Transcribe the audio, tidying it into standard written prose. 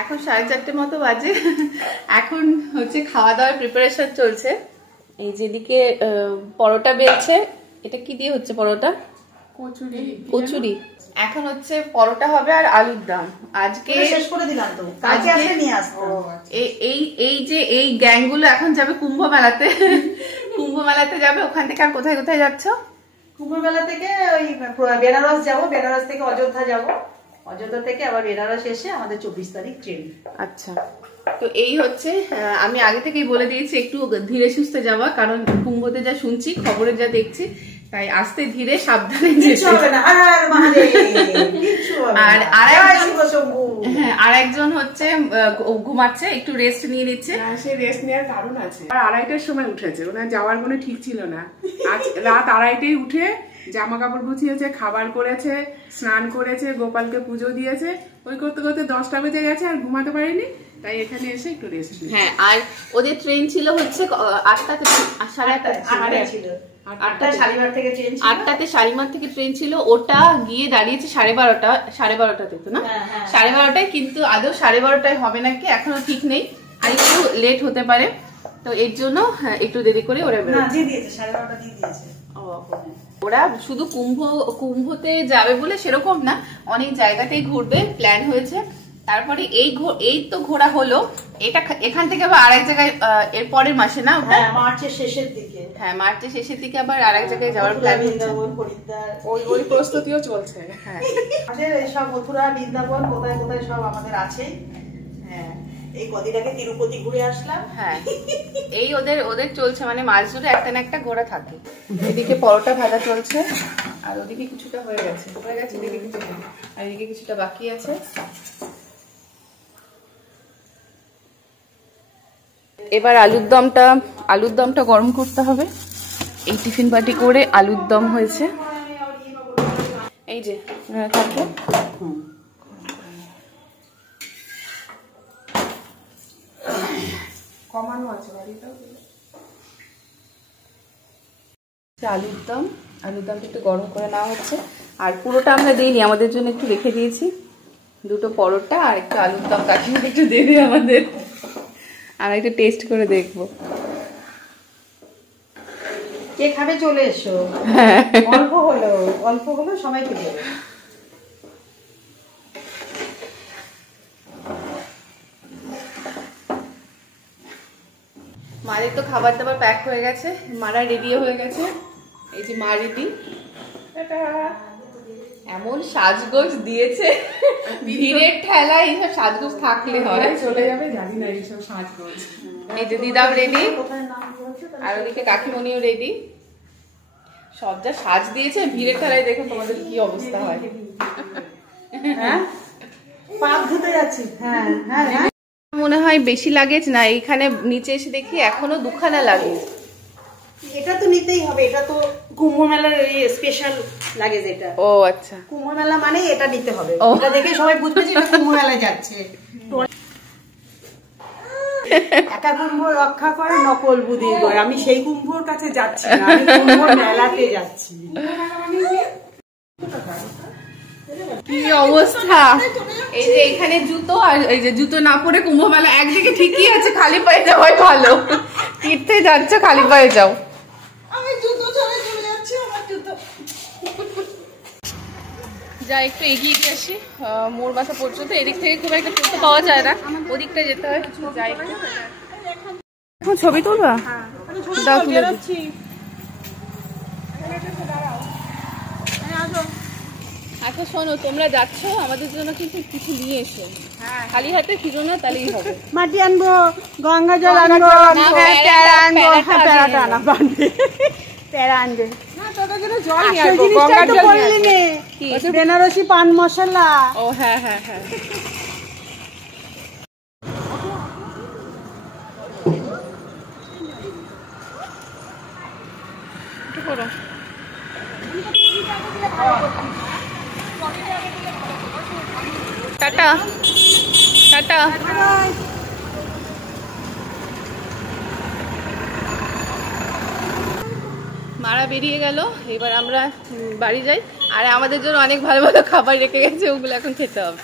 এখন 4:30 মতো বাজে। এখন হচ্ছে খাওয়া দাওয়ার প্রিপারেশন চলছে। এই যেদিকে পরোটা বেলছে, এটা কি দিয়ে হচ্ছে পরোটা? কচুরি। এখন হচ্ছে পরোটা হবে আর আলুর দম। আজকে শেষ করে দিলাম তো, কালকে আসলে নিয়ে আসবো। এই গ্যাংগুলো এখন যাবে কুম্ভ মেলাতে। কুম্ভ মেলাতে যাবে। ওখান থেকে আর কোথায় কোথায় যাচ্ছ? কুম্ভ মেলা থেকে ওই বেনারস যাবো, বেনারস থেকে অযোধ্যা যাবো, অযোধ্যা থেকে আবার বেনারস এসে আমাদের 24 তারিখ ট্রেন। আচ্ছা, তো এই হচ্ছে, আমি আগে থেকেই বলে দিয়েছি একটু ধীরে সুস্থে যাওয়া, কারণ কুম্ভতে যা শুনছি, খবরে যা দেখছি, তাই আস্তে ধীরে সাবধানে যেতে হবে। আর একজন হচ্ছে ঘুমাচ্ছে, একটু রেস্ট নিয়ে নিচ্ছে। সে রেস্ট নেওয়ার কারণ আছে। আর 2:30টার সময় উঠেছে, ওনার যাওয়ার কোনো ঠিক ছিল না। আজ রাত 2:30টায় উঠে জামা কাপড় গুছিয়েছে, খাবার করেছে, স্নান করেছে, গোপালকে পুজো দিয়েছে। ওই করতে করতে 10টা বেজে গেছে, আর ঘুমাতে পারিনি। তাই এখানে এসে একটু রেস্ট নিই। হ্যাঁ, আর ওদের ট্রেন ছিল হচ্ছে 8টাতে, 8:30 ছিল। 8টাতে শালিমার থেকে ট্রেন ছিল। ওটা গিয়ে দাঁড়িয়েছে 12:30টাতে, তো না 12:30টায়, কিন্তু আদৌ 12:30টায় হবে নাকি এখনো ঠিক নেই, আর একটু লেট হতে পারে। তো এর জন্য একটু দেরি করে ওরা ওরা শুধু কুম্ভতে যাবে বলে সেরকম না, অনেক জায়গাতেই ঘুরবে, প্ল্যান হয়েছে। তারপরে এই তো ঘোরা হলো, এটা এখান থেকে আবার আরেক জায়গায় এর পরের মাসে, না ওটা মার্চের শেষের দিকে। হ্যাঁ, মার্চের শেষের দিকে আবার আরেক জায়গায় যাওয়ার প্ল্যান হচ্ছে। ওই প্রস্তুতিও চলছে। হ্যাঁ, আমাদের সব মথুরা, বৃন্দাবন, কোথায় কোথায় সব আমাদের আছে। হ্যাঁ, এই কদিন আগে তিরুপতি ঘুরে আসলাম। হ্যাঁ, এই ওদের চলছে, মানে মাস জুড়ে একটা না একটা ঘোরা থাকে। এদিকে পরোটা ভাজা চলছে, আর ওদিকে কিছুটা হয়ে গেছে, এদিকে কিছুটা, আর এদিকে কিছুটা বাকি আছে। এবার আলুর দমটা গরম করতে হবে। এই টিফিন বাটি করে আলুর দম হয়েছে, এই যে থাকবে। কমানো আছে বাড়িটাও। আলুর দমটা একটু গরম করে নেওয়া হচ্ছে। আর পুরোটা আমরা দিইনি, আমাদের জন্য একটু রেখে দিয়েছি। 2টো পরোটা আর একটু আলুর দম কাকিমা একটু দেবে আমাদের, আমরা একটু টেস্ট করে দেখবো। কে খাবে চলে এসো। অল্প হলো সবাইকে দেবে। মায়ের তো খাবার দাবার প্যাক হয়ে গেছে, মারা রেডি হয়ে গেছে। এই যে মা রেডি। এমন সাজগোজ দিয়েছে, ভিড়ের ঠেলায় এইসব সাজগোজ থাকলে হয়। চলে যাবে, জানি না এইসব সাজগোজ। এই যে দিদাও রেডি, আর ওদিকে কাকিমণিও রেডি। সব যা সাজ দিয়েছে, ভিড়ের ঠেলায় দেখো তোমাদের কি অবস্থা হয়। হ্যাঁ, পাক ধুতে যাচ্ছি। হ্যাঁ হ্যাঁ, মনে হয় বেশি লাগেজ না, এইখানে নিচে এসে দেখি এখনো 2খানা লাগেজ। এটা তো নিতেই হবে, এটা তো কুম্ভ মেলার স্পেশাল লাগেজ। এটা ও আচ্ছা, কুম্ভ মেলা মানে এটা নিতে হবে। এটা দেখে সবাই বুঝবে যে এটা কুম্ভ মেলায় যাচ্ছে। একা কুম্ভ রক্ষা করে নকল বুদ্ধি করে। আমি সেই কুম্ভর কাছে যাচ্ছি না, আমি কুম্ভ মেলাতে যাচ্ছি। কি অবস্থা! এই যে এখানে জুতো, আর এই যে জুতো না পরে কুম্ভ মেলা একদিকে ঠিকই আছে, খালি পায়ে যাওয়াই ভালো। তীর্থে যাচ্ছ, খালি পায়ে যাও। আমি জুতো ছাড়া চলে যাচ্ছি, আমার জুতো। যা একটু এগিয়ে গিয়ে আসি মোড় মাথা পর্যন্ত। এদিক থেকে খুব একটা টোটো পাওয়া যায় না, ওদিকটা যেতে হয়। যাই একটু। এখন ছবি তুলবা? দাও, তুলে দিচ্ছি। আচ্ছা শোনো, তোমরা যাচ্ছ, আমাদের জন্য কিন্তু কিছু নিয়ে এসো। খালি হাতে ফিরো না, তাহলেই হবে। মাটি আনবো, গঙ্গা জল আনবো, প্যারা আনবো। প্যারাটা আনা বানবে, প্যারা আনবে। বেনারসি পান মশলা। ও হ্যাঁ হ্যাঁ হ্যাঁ, টাটা টাটা। মারা বেরিয়ে গেল, এবার আমরা বাড়ি যাই। আর আমাদের জন্য অনেক ভালো ভালো খাবার রেখে গেছে, ওগুলো এখন খেতে হবে।